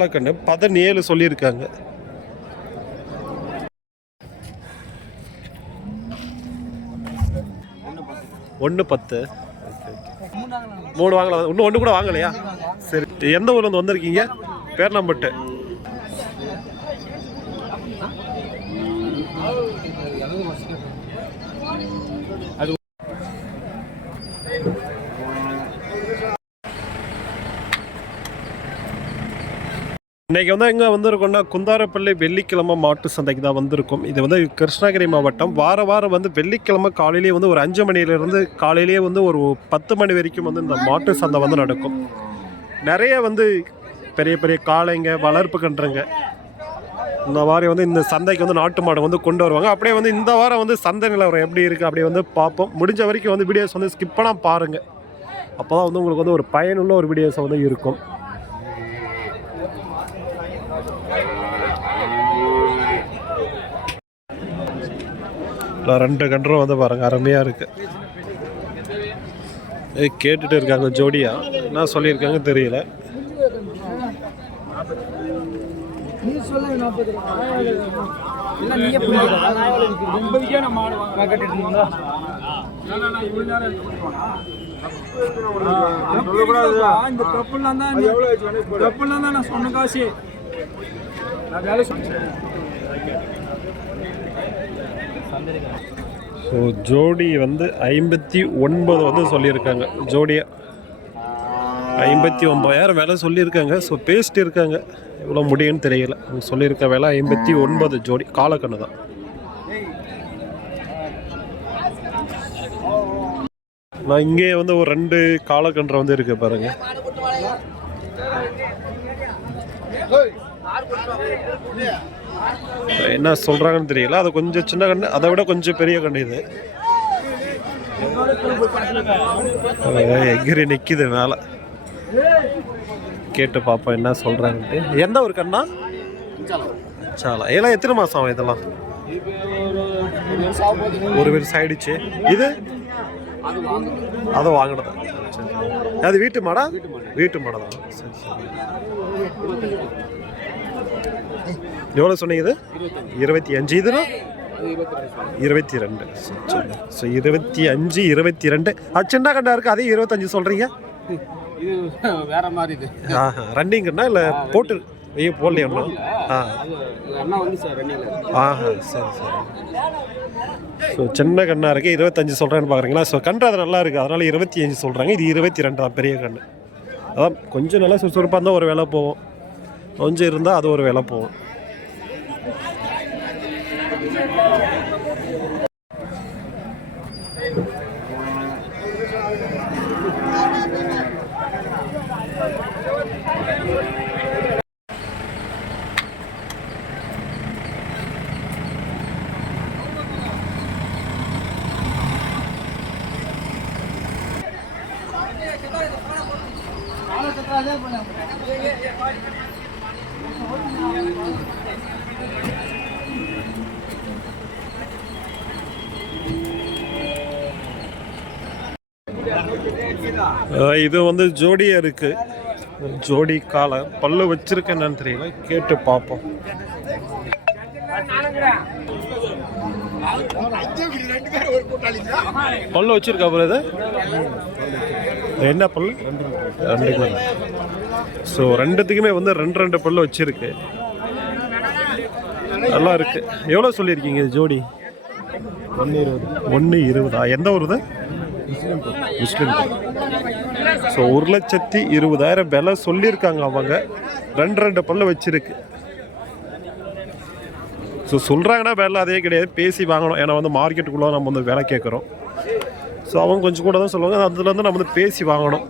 காலக்கண்ணு பதினேழு சொல்லியிருக்காங்க. ஒன்று பத்து. மூணு வாங்கலாம். இன்னும் ஒன்று கூட வாங்கலையா? சரி. எந்த ஊர்லேருந்து வந்திருக்கீங்க? பேர்ணம்பட்டு இன்றைக்கி வந்து எங்கே வந்திருக்கோம்னா குந்தாரப்பள்ளி வெள்ளிக்கிழமை மாட்டு சந்தைக்கு தான் வந்திருக்கும். இது வந்து கிருஷ்ணகிரி மாவட்டம். வார வாரம் வந்து வெள்ளிக்கிழமை காலையிலேயே வந்து ஒரு அஞ்சு மணிலேருந்து காலையிலேயே வந்து ஒரு பத்து மணி வரைக்கும் வந்து இந்த மாட்டு சந்தை வந்து நடக்கும். நிறைய வந்து பெரிய பெரிய காளைங்க வளர்ப்பு கன்றுங்க. இந்த மாதிரி வந்து இந்த சந்தைக்கு வந்து நாட்டு மாடு வந்து கொண்டு வருவாங்க. அப்படியே வந்து இந்த வாரம் வந்து சந்தை நிலவரம் எப்படி இருக்குது அப்படியே வந்து பார்ப்போம். முடிஞ்ச வரைக்கும் வந்து வீடியோஸ் வந்து ஸ்கிப் பண்ணால் பாருங்கள் அப்போ தான் வந்து உங்களுக்கு வந்து ஒரு பயனுள்ள ஒரு வீடியோஸ் வந்து இருக்கும். ரெண்டு கன்றும் வந்து பாருங்கள் அருமையாக இருக்குது கேட்டுட்டு இருக்காங்க ஜோடியா. என்ன சொல்லியிருக்காங்க தெரியல. இந்த கப்பல்லாம் தான் கப்பல்லாம் தான் நான் சொன்ன காசு நான் வேலை சொன்னேன் ஸோ ஜோடி வந்து ஐம்பத்தி ஒன்பது வந்து சொல்லியிருக்காங்க. ஜோடியா ஐம்பத்தி ஒன்பதாயிரம் விலை சொல்லியிருக்காங்க. ஸோ பேசிட்டு இருக்காங்க. எவ்வளோ முடியும்னு தெரியல. அவங்க சொல்லியிருக்க விலை ஐம்பத்தி ஒன்பது ஜோடி காலக்கண்ணு தான். நான் இங்கே வந்து ஒரு ரெண்டு காலக்கன்று வந்து இருக்கு பாருங்க. என்ன சொல்கிறாங்கன்னு தெரியல. அது கொஞ்சம் சின்ன கண்ணு அதை விட கொஞ்சம் பெரிய கண்ணு இது. எகிரி நிற்கிது மேலே. கேட்டு பார்ப்போம் என்ன சொல்கிறாங்கன்ட்டு எந்த ஒரு கண்ணா? சாலா இதெல்லாம் எத்தனை மாதம் ஆகும் இதெல்லாம்? ஒரு வருஷம் ஆயிடுச்சு இது? அதை வாங்கினது. அது வீட்டு மாடா? வீட்டு மாடா. தான் சரி சரி. எவ்வளோ சொன்னீங்க இது? இருபத்தி அஞ்சு. இதுனா இருபத்தி ரெண்டு. ஸோ இருபத்தி அஞ்சு இருபத்தி ரெண்டு. அது சின்ன கண்டா இருக்கு? அதே இருபத்தஞ்சு சொல்கிறீங்க இது வேற மாதிரி இது. ஆஹா ரன்னிங்கண்ணா இல்லை போட்டு? ஐயோ போடலையா ஆ. அண்ணா வந்து சார் ஆஹா சரி சரி. ஸோ சின்ன கண்ணா இருக்கு இருபத்தஞ்சு சொல்கிறேன்னு பார்க்குறீங்களா ஸோ கன்று அது நல்லா இருக்குது அதனால் இருபத்தி அஞ்சு சொல்கிறாங்க இது இருபத்தி ரெண்டு தான் பெரிய கன்று. அதான் கொஞ்சம் நல்லா சுறுசுறுப்பாக இருந்தால் ஒரு விலை போகும் கொஞ்சம் இருந்தால் அது ஒரு விலை போகும். அஹ் இது வந்து ஜோடியா இருக்கு. ஜோடி காலை பல்லு வச்சிருக்கேன்னு தெரியல. கேட்டு பார்ப்போம். பல்லு வச்சிருக்கா அப்புறம் இது என்ன பல் ரெண்டு பல் ஸோ ரெண்டுத்துக்குமே வந்து ரெண்டு ரெண்டு பல்லு வச்சுருக்கு. நல்லா இருக்கு. எவ்வளோ சொல்லியிருக்கீங்க இது ஜோடி? ஒன்று இருபது. ஒன்று இருபதா எந்த தான் முஸ்லீம் ஸோ ஒரு லட்சத்தி இருபதாயிரம் விலை சொல்லியிருக்காங்க அவங்க. ரெண்டு ரெண்டு பல்லு வச்சுருக்கு. ஸோ சொல்கிறாங்கன்னா விலை அதே கிடையாது. பேசி வாங்கணும். ஏன்னா வந்து மார்க்கெட்டுக்குள்ளே நம்ம வந்து விலை கேட்குறோம் ஸோ அவங்க கொஞ்சம் கூட தான் சொல்லுவாங்க. அதுல வந்து நம்ம வந்து பேசி வாங்கணும்.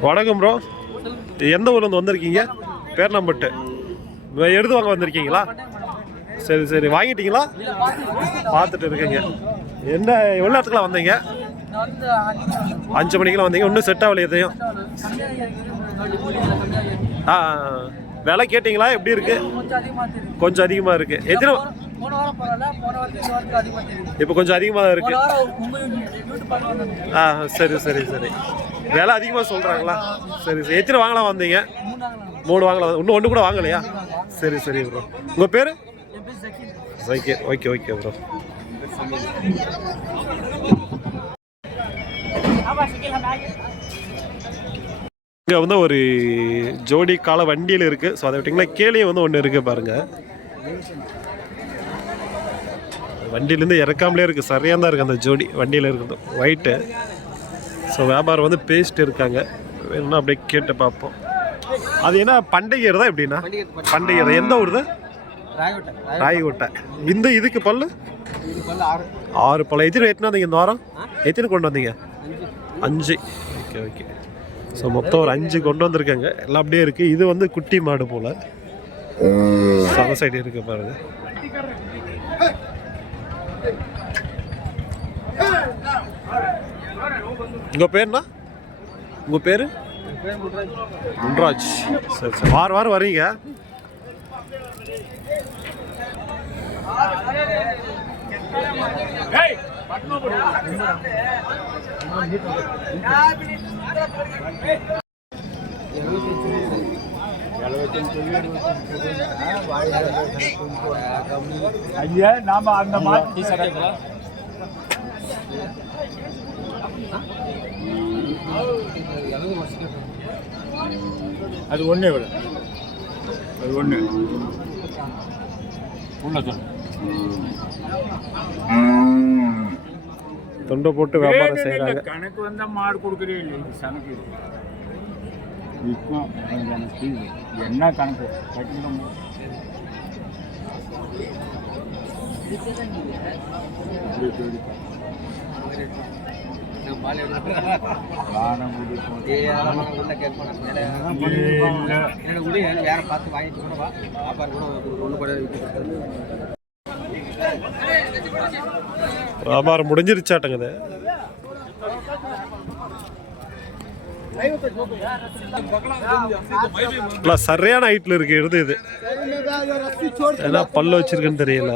வணக்கம் ப்ரோ எந்த ஊர்லேருந்து வந்திருக்கீங்க? பேர்ணம்பட்டு வே- எடுத்து வாங்க வந்திருக்கீங்களா? சரி சரி. வாங்கிட்டீங்களா? பார்த்துட்டு இருக்கீங்க. என்ன எவ்வளோ நேரத்துக்குலாம் வந்தீங்க? அஞ்சு மணிக்கெலாம் மணிக்கெல்லாம் வந்தீங்க. இன்னும் செட் ஆகல எதையும்? ஆ விலை கேட்டிங்களா? எப்படி இருக்கு? கொஞ்சம் அதிகமாக இருக்கு. எத்தனை இப்போ கொஞ்சம் அதிகமாக தான் இருக்கு. ஆ சரி சரி சரி. விலை அதிகமாக சொல்கிறாங்களா சரி சரி. எத்தனை வாங்கலாம் வந்தீங்க? மூணு மூணு வாங்கலாம். இன்னும் ஒன்று கூட வாங்கலையா? சரி சரி ப்ரோ உங்கள் பேர்? Zakir okay okay okay bro இங்கே வந்து ஒரு ஜோடி கால வண்டியில் இருக்குது ஸோ அதை விட்டிங்கன்னா கேளியே வந்து ஒன்று இருக்குது பாருங்கள் வண்டியிலேருந்து இறக்காமலே இருக்குது சரியாக தான் இருக்குது அந்த ஜோடி வண்டியில் இருக்குது ஒயிட்டு ஸோ வியாபாரம் வந்து பேசிட்டு இருக்காங்க. வேணும்னா அப்படியே கேட்டு பார்ப்போம். அது என்ன பண்டிகை தான் எப்படின்னா? பண்டிகை. எந்த ஊர் தான் ராயகோட்டை. இந்த இதுக்கு பல்லு? ஆறு. பழம் எத்தனை எத்தனை வந்தீங்க இந்த வாரம்? எத்தனை கொண்டு வந்தீங்க? அஞ்சு. Okay okay. ஸோ மொத்தம் ஒரு அஞ்சு கொண்டு வந்திருக்காங்க. எல்லாம் அப்படியே இருக்குது இது வந்து குட்டி மாடு போல். சம சைடு இருக்கு பாருங்க. உங்கள் பேர்னா? உங்கள் பேர்? முன்ராஜ். சரி சரி. வாரம் வாரம் வரீங்க ஐயா நாம அந்த மாதிரி அது ஒண்ணே விட. அது ஒண்ணு. உள்ள தொண்டை போட்டு வியாபாரம் செய்கிறாங்க கணக்கு வந்தா மாடு கொடுக்குறே இல்லை இது. விற்கும். இது. என்ன கணக்கு? கட்டிடம் வானம் முடிக்கும். இல்லை. வேற பார்த்து வாங்கிட்டு கூட வியாபாரம் கூட ஒன்று கூட வியாபாரம் முடிஞ்சிருச்சாட்டங்குது சரியான ஹைட்டில் இருக்கு எடுத்து இது ஏன்னா பல்லு வச்சிருக்குன்னு தெரியல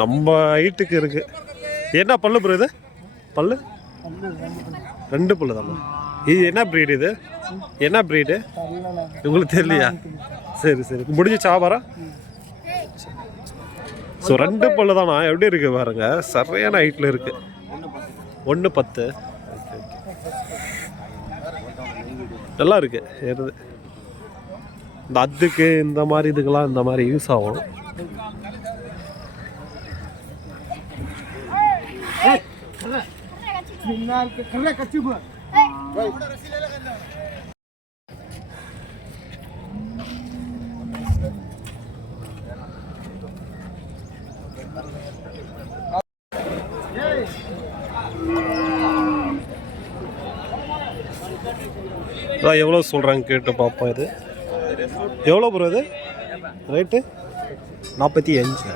நம்ம ஹைட்டுக்கு இருக்கு. என்ன பல்லு ப்ரோ இது? பல்லு? ரெண்டு பல்லு தான் இது என்ன ப்ரீடு இது? என்ன ப்ரீடு உங்களுக்கு தெரியலையா? சரி சரி. முடிஞ்சு சாபாரம் ஸோ ரெண்டு பல்லு தானா? எப்படி இருக்கு பாருங்க. சரியான ஹைட்டில் இருக்கு. ஒன்று பத்து. நல்லா இருக்கு. ஏறுது. இந்த அத்துக்கு இந்த மாதிரி இதுக்கெல்லாம் இந்த மாதிரி யூஸ் ஆகும். அதான் எவ்வளோ சொல்கிறாங்க கேட்டு பார்ப்போம் இது. எவ்வளோ ப்ரோ இது? ரேட்டு நாற்பத்தி அஞ்சு.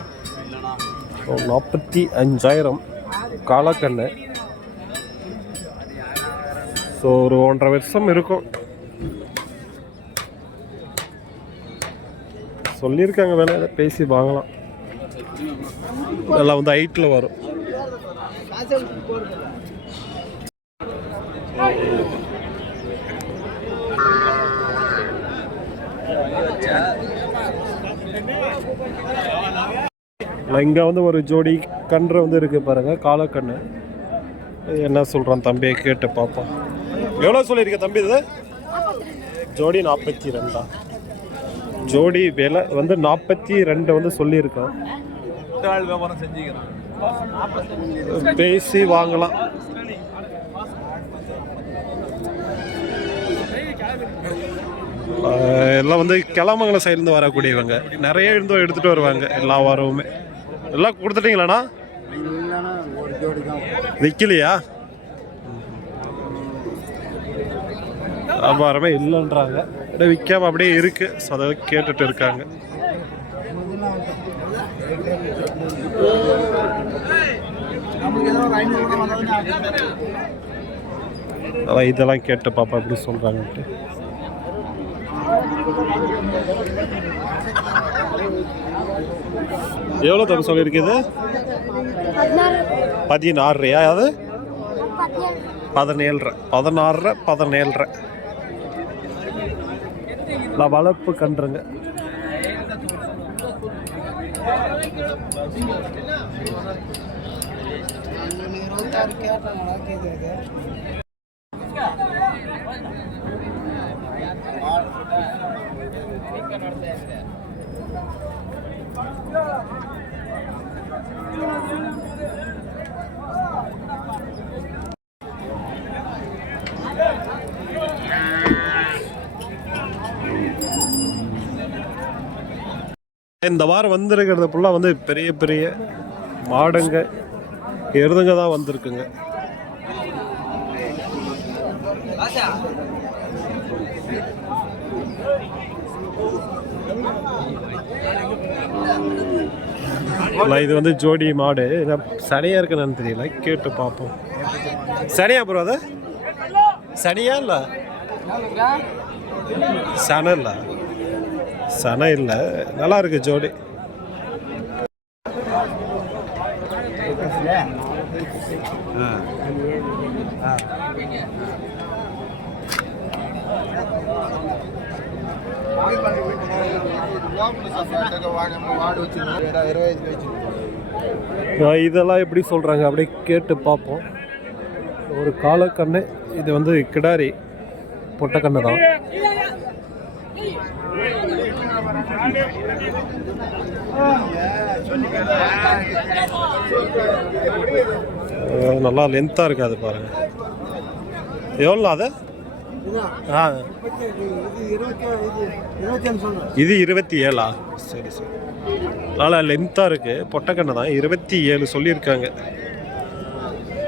ஓ நாற்பத்தி அஞ்சாயிரம். காலக்கண்ணு. ஸோ ஒரு ஒன்றரை வருஷம் இருக்கும். சொல்லியிருக்காங்க வேலை பேசி வாங்கலாம். எல்லாம் வந்து ஹைட்டில் வரும். இங்கே வந்து ஒரு ஜோடி கன்று வந்து இருக்குது பாருங்கள் காலக்கண்ணு என்ன சொல்கிறான் தம்பியை கேட்டு பார்ப்போம். எவ்வளோ சொல்லியிருக்க தம்பி இது? ஜோடி நாற்பத்தி ரெண்டா ஜோடி விலை வந்து நாற்பத்தி ரெண்டு வந்து சொல்லியிருக்கோம் வியாபாரம் செஞ்சுக்கிறோம் பேசி வாங்கலாம். எல்லாம் வந்து கிளமங்கலம் சைட்லேருந்து வரக்கூடியவங்க. நிறைய இருந்து எடுத்துகிட்டு வருவாங்க எல்லா வாரமுமே. எல்லாம் கொடுத்துட்டீங்களாண்ணா? விற்கலையா வியாபாரமே இல்லைன்றாங்க. அப்படியே விற்காம அப்படியே இருக்கு. ஸோ அதை கேட்டுட்டு இருக்காங்க. அதான் இதெல்லாம் கேட்டு பாப்பா அப்படி சொல்கிறாங்கன்ட்டு Thank எவ்வளோ தப்பு சொல்லியிருக்குது? பதினாறுரையா? அது? பதினேழரை. பதினாறரை பதினேழரை. நான் வளர்ப்பு கன்றுங்க. இந்த வாரம் வந்திருக்கிறது ஃபுல்லாக வந்து பெரிய பெரிய மாடுங்க எருதுங்க தான் வந்திருக்குங்க. இது வந்து ஜோடி மாடு. இதை சனியாக இருக்குன்னு தெரியல கேட்டு பார்ப்போம். சனியா ப்ரோ அது? சனியா இல்லை? சன இல்லை? சன இல்லை. நல்லா இருக்கு ஜோடி. இதெல்லாம் எப்படி சொல்கிறாங்க அப்படியே கேட்டு பார்ப்போம். ஒரு காலக்கண்ணு இது வந்து கிடாரி பொட்டக்கண்ணு தான். நல்லா லென்த்தாக இருக்கு அது பாருங்க. எவ்வளோ அது? ஆ. இது இருபத்தி ஏழா? சரி சரி. நல்லா லென்த்தாக இருக்குது பொட்டக்கண்ணு தான். இருபத்தி ஏழு சொல்லியிருக்காங்க.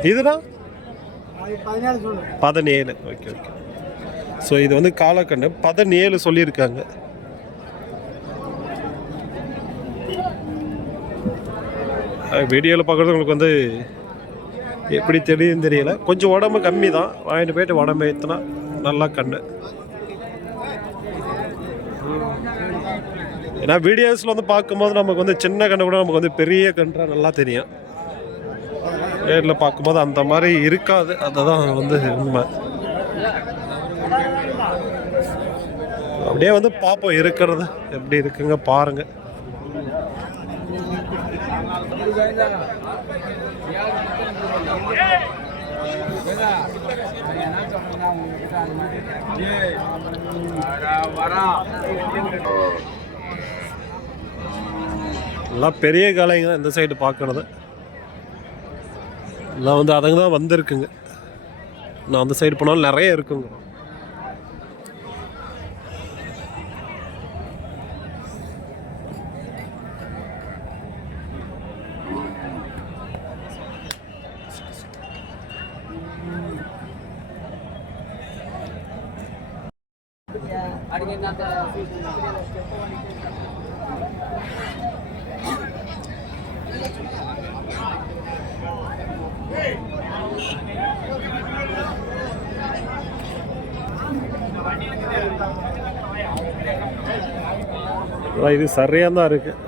இதுதான்? பதினேழு. Okay okay. ஸோ இது வந்து காலக்கண்ணு பதினேழு சொல்லியிருக்காங்க. வீடியோவில் பார்க்குறது உங்களுக்கு வந்து எப்படி தெரியுதுன்னு தெரியல. கொஞ்சம் உடம்பு கம்மி தான். வாங்கிட்டு போயிட்டு உடம்பு ஏற்றினா நல்லா கண்ணு. ஏன்னா வீடியோஸில் வந்து பார்க்கும்போது நமக்கு வந்து சின்ன கண்ணு கூட நமக்கு வந்து பெரிய கன்றாக நல்லா தெரியும். நேரில் பார்க்கும்போது அந்த மாதிரி இருக்காது. அதுதான் வந்து உண்மை. அப்படியே வந்து பார்ப்போம் இருக்கிறது எப்படி இருக்குங்க பாருங்க. எல்லாம் பெரிய காலைங்க இந்த சைடு பார்க்கறது. எல்லாம் வந்து அதுங்க தான் வந்திருக்குங்க. நான் அந்த சைடு போனாலும் நிறைய இருக்குங்க. இது சரியாக தான்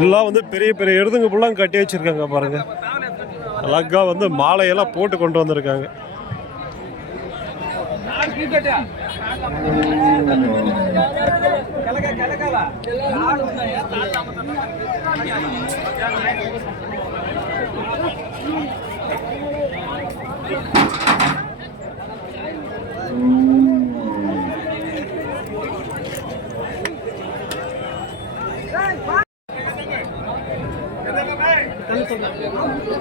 எல்லாம் வந்து பெரிய பெரிய எருதுங்க ஃபுல்லாக கட்டி வச்சிருக்காங்க பாருங்க. அழகா வந்து மாலையெல்லாம் போட்டு கொண்டு வந்திருக்காங்க.